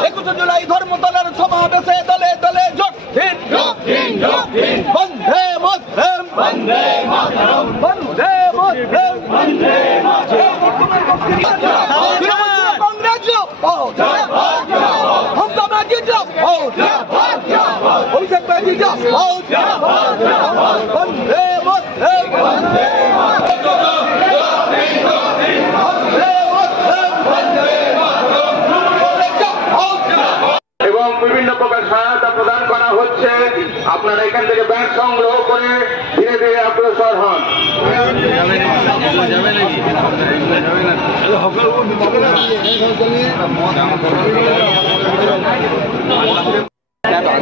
21 জুলাই ধর্মতলার সমাবেশে দলে দলে জোট বন্দে মাতরম বন্দে মাতরম বন্দে মাতরম বন্দে মাতরম কংগ্রেস মমতা ব্যানার্জি অভিষেক ব্যানার্জি বন্দে মাতরম বন্দে এবং বিভিন্ন প্রকার সহায়তা প্রদান করা হচ্ছে। আপনারা এখান থেকে ব্যাংক সংগ্রহ করে ধীরে ধীরে অগ্রসর হন।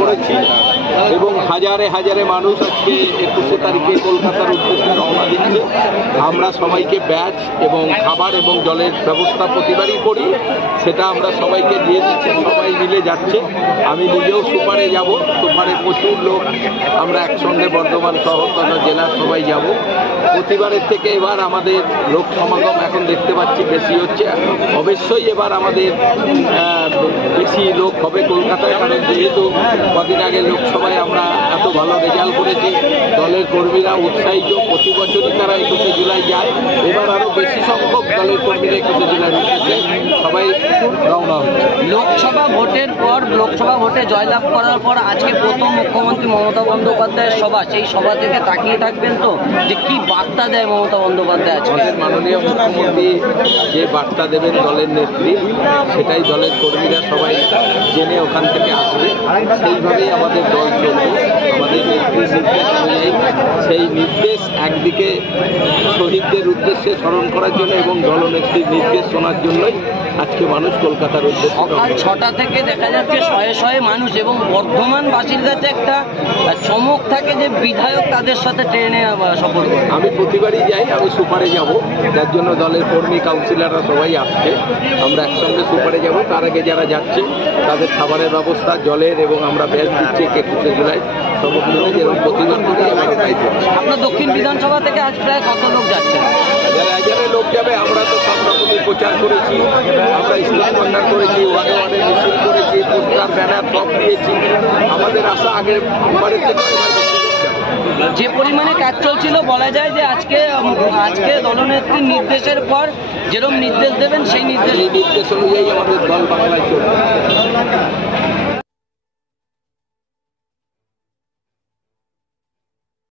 করেছি এবং হাজারে হাজারে মানুষ আজকে 21 তারিখে কলকাতার উদ্দেশ্যে রওনা দিচ্ছে। আমরা সবাইকে ব্যাচ এবং খাবার এবং জলের ব্যবস্থা প্রতিবারই করি, সেটা আমরা সবাইকে দিয়ে দিচ্ছি। সবাই মিলে যাচ্ছে। আমি নিজেও সুপারে যাব। সুপারে প্রচুর লোক আমরা একসঙ্গে বর্ধমান শহর তথা জেলার সবাই যাব। প্রতিবারের থেকে এবার আমাদের লোক সমাগম এখন দেখতে পাচ্ছি বেশি হচ্ছে। অবশ্যই এবার আমাদের বেশি লোক হবে কলকাতায়, কারণ যেহেতু কদিন আগে লোকসভায় আমরা এত ভালো রেজাল্ট করেছি, দলের কর্মীরা উৎসাহিত। প্রতি বছরই তারা 21 জুলাই যায়। এবার আরও বেশি সংখ্যক দলের কর্মীরা 21 জুলাই উঠেছে, সবাই রওনা হচ্ছে। লোকসভা ভোটের পর, লোকসভা ভোটে জয়লাভ করার পর আজকে প্রথম মুখ্যমন্ত্রী মমতা বন্দ্যোপাধ্যায়ের সভা, সেই সভা থেকে তাকিয়ে থাকবেন তো যে কি বার্তা দেয় মমতা বন্দ্যোপাধ্যায় আজকে? আমাদের মাননীয় মুখ্যমন্ত্রী যে বার্তা দেবেন দলের নেত্রী, সেটাই দলের কর্মীরা সবাই জেনে ওখান থেকে আসবে। সেইভাবেই আমাদের দল চলবে। আমাদের নেত্রীর নির্দেশ অনুযায়ী, সেই নির্দেশ একদিকে শহীদদের উদ্দেশ্যে স্মরণ করার জন্য এবং দলনেত্রীর নির্দেশ শোনার জন্যই আজকে মানুষ কলকাতার উদ্দেশ্যে। সকাল 6টা থেকে দেখা যাচ্ছে শয়ে শয়ে মানুষ, এবং বর্ধমানবাসীর কাছে একটা চমক থাকে যে বিধায়ক তাদের সাথে ট্রেনে সফর করে। আমি প্রতিবারই যাই, আমি সুপারে যাব, যার জন্য দলের কর্মী কাউন্সিলররা সবাই আসছে। আমরা একসঙ্গে সুপারে যাব। তার আগে যারা যাচ্ছে তাদের খাবারের ব্যবস্থা, জলের এবং আমরা ব্যাচ দিচ্ছি 21 জুলাই সমস্ত যেরকম প্রতিবাদ করি আমরা তাই করছি। আপনার দক্ষিণ বিধানসভা থেকে আজ প্রায় কত লোক যাচ্ছে? হাজারে হাজারে লোক যাবে। আমরা তো সব রকমই প্রচার করেছি, আমরা স্কুল কন্ডাক্ট করেছি, ওয়ার্ডে ওয়ার্ডে মিছিল করেছি, পোস্টার ব্যানার সব দিয়েছি। আমাদের আশা আগের বারের থেকে যে পরিমাণে কাজ চলছিল, বলা যায় যে আজকে দলনেত্রীর নির্দেশের পর যেরকম নির্দেশ দেবেন সেই নির্দেশ অনুযায়ী আমাদের দল বাংলায় চলবে।